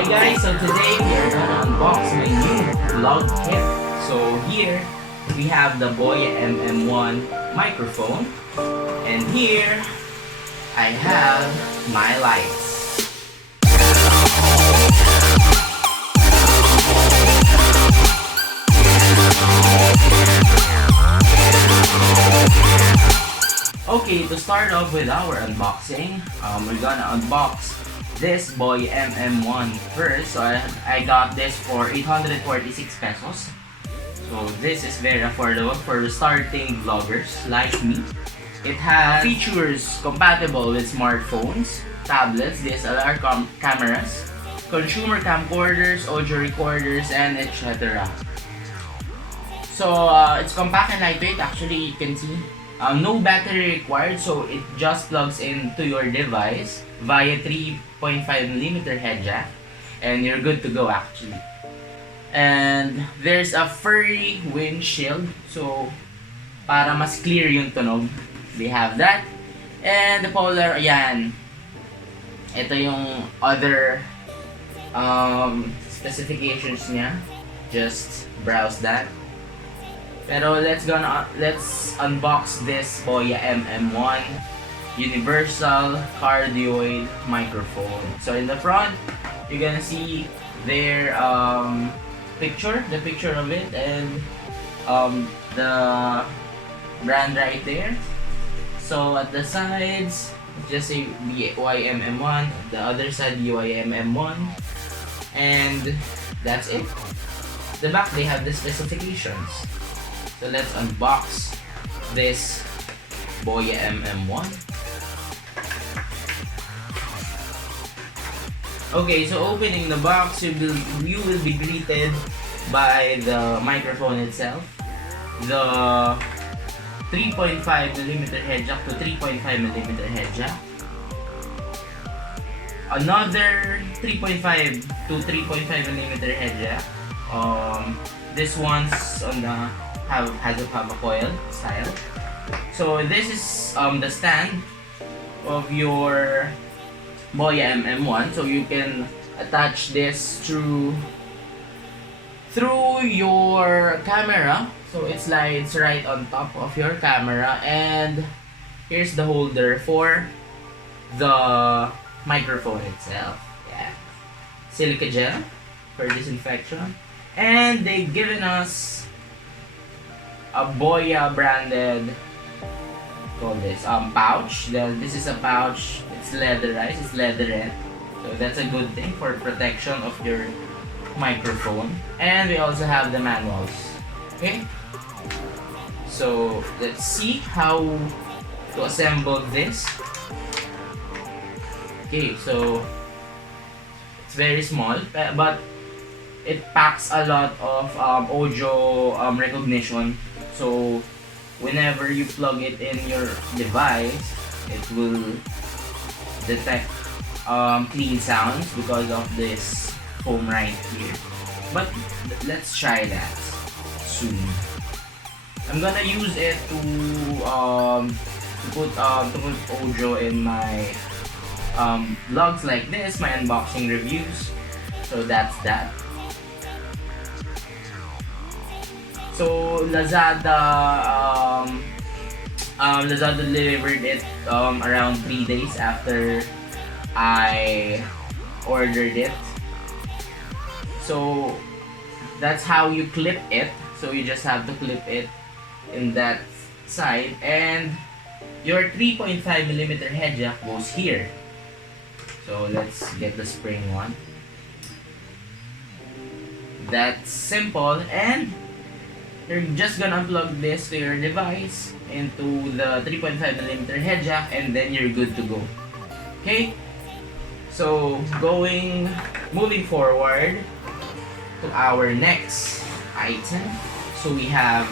Hi guys, so today we are gonna unbox my new vlog kit. So here we have the Boya MM1 microphone, and here I have my lights. Okay, to start off with our unboxing, we're gonna unbox this Boya MM1 first. So I got this for 846 pesos. So this is very affordable for starting vloggers like me. It has features compatible with smartphones, tablets, DSLR cameras, consumer camcorders, audio recorders, and etc. So it's compact and lightweight. Actually, you can see no battery required, so it just plugs into your device via 3.5mm head jack, and you're good to go actually. And there's a furry windshield, so para mas clear yung tunog, they have that. And the polar, ayan. Ito yung other specifications niya. Just browse that. Pero let's unbox this Boya MM1 universal cardioid microphone. So in the front, you're gonna see their the picture of it, and the brand right there. So at the sides, just say BYMM1, the other side BYMM1, and that's it. The back, they have the specifications. So let's unbox this Boya MM1. Okay, so opening the box, you will be greeted by the microphone itself, the 3.5mm head jack to 3.5mm head jack, another 3.5 to 3.5mm head jack. This one's on the has a coil style. So this is the stand of your Boya MM1. So you can attach this through your camera. So it slides right on top of your camera, and here's the holder for the microphone itself. Yeah, silica gel for disinfection, and they've given us a Boya branded, call this pouch. This is a pouch. It's leatherized. It's leatherette, so that's a good thing for protection of your microphone. And we also have the manuals. Okay, so let's see how to assemble this. Okay, so it's very small, but it packs a lot of audio recognition. So whenever you plug it in your device, it will detect clean sounds because of this foam right here. But let's try that soon. I'm gonna use it to put audio in my vlogs like this, my unboxing reviews. So that's that. So Lazada delivered it around 3 days after I ordered it. So that's how you clip it. So you just have to clip it in that side, and your 3.5mm head jack goes here. So let's get the spring one. That's simple, and you're just gonna plug this to your device into the 3.5mm head jack, and then you're good to go. Okay, so moving forward to our next item. So we have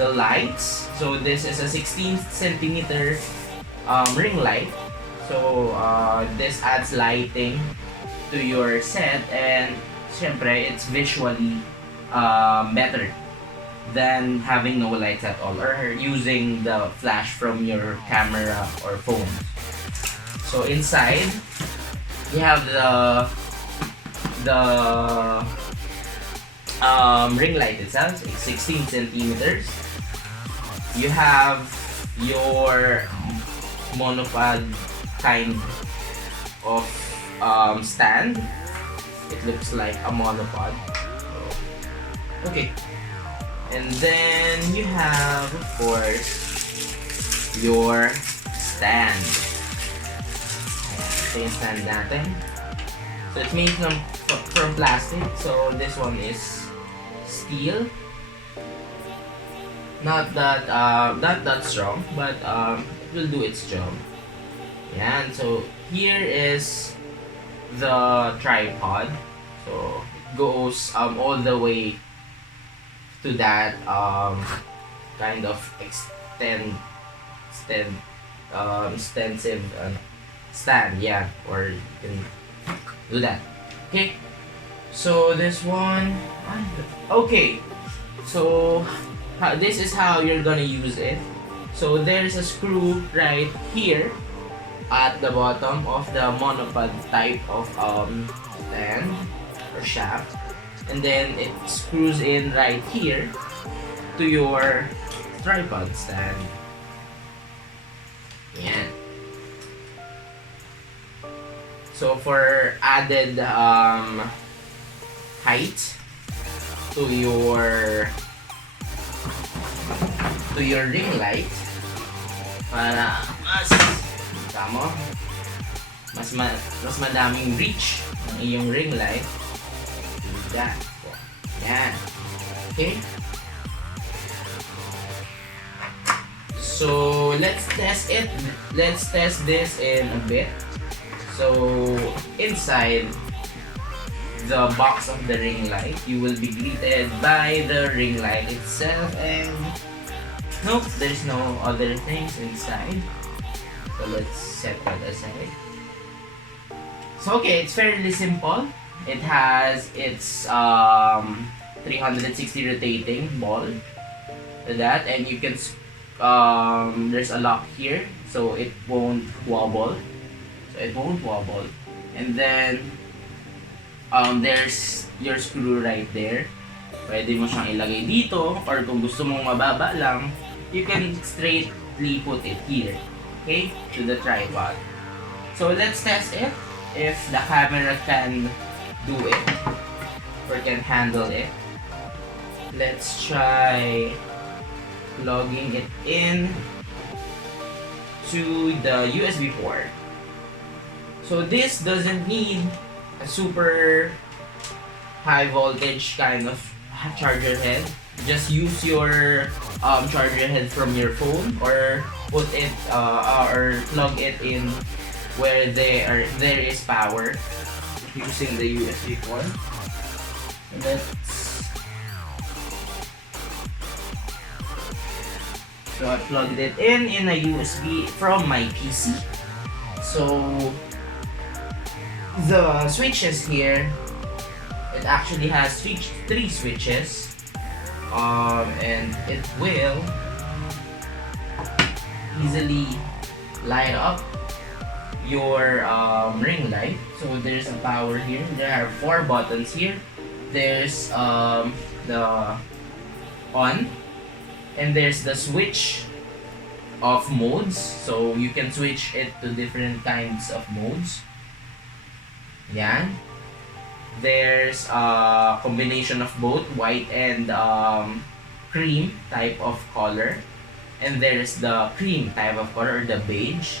the lights. So this is a 16cm ring light. So this adds lighting to your set, and syempre it's visually better than having no lights at all, or using the flash from your camera or phone. So inside, we have the the ring light itself, it's 16 centimeters. You have your monopod kind of stand. It looks like a monopod. Okay. And then you have, of course, your stand. Ito yung stand natin. So it's made from plastic. So this one is steel. Not that strong, but it will do its job. Yan. So here is the tripod. So it goes all the way to that kind of extensive stand, yeah, or you can do that. Okay, so this one, okay, so this is how you're gonna use it. So there's a screw right here at the bottom of the monopod type of stand or shaft, and then it screws in right here to your tripod stand. Yan. So for added height to your ring light, para mas madaming reach ng iyong ring light. Yan. Yan. Okay? So, let's test it. Let's test this in a bit. So, inside the box of the ring light, you will be greeted by the ring light itself, and nope, there's no other things inside. So, let's set that aside. So, okay, it's fairly simple. It has its 360 rotating ball to that, and you can there's a lock here, so it won't wobble. And then there's your screw right there. Pwede mo siyang ilagay dito, or kung gusto mong mababa lang, you can straightly put it here, okay, to the tripod. So let's test it if the camera can do it or can handle it. Let's try plugging it in to the USB port. So this doesn't need a super high voltage kind of charger head. Just use your charger head from your phone, or put it or plug it in where there is power using the USB port. So I plugged it in a USB from my PC. So the switches here, it actually has three switches, and it will easily light up your ring light. So there's a power here. There are 4 buttons here. There's the on, and there's the switch of modes. So you can switch it to different kinds of modes. Yan. There's a combination of both white and cream type of color, and there's the cream type of color, or the beige,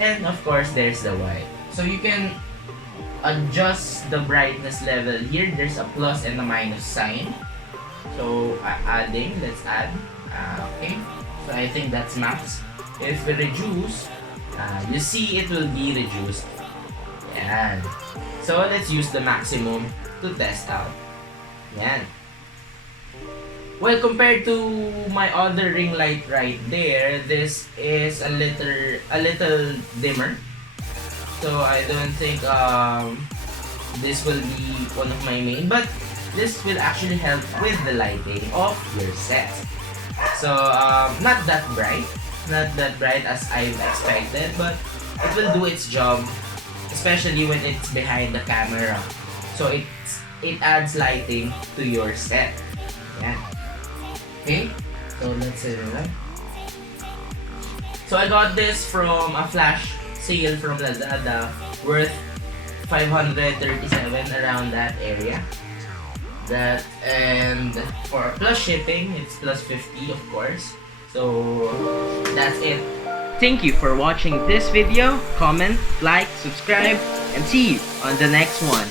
and of course there's the white. So you can adjust the brightness level here. There's a plus and a minus sign. So let's add. Okay, so I think that's max. If we reduce, you see it will be reduced. Yan. So let's use the maximum to test out. Yan. Well, compared to my other ring light right there, this is a little dimmer. So I don't think this will be one of my main, but this will actually help with the lighting of your set. So not that bright as I've expected, but it will do its job, especially when it's behind the camera. So it adds lighting to your set. Yan. Okay? So let's say that. So I got this from a flash sale from Lazada worth 537, around that area. That, and for plus shipping, it's plus 50 of course. So that's it. Thank you for watching this video. Comment, like, subscribe, and see you on the next one.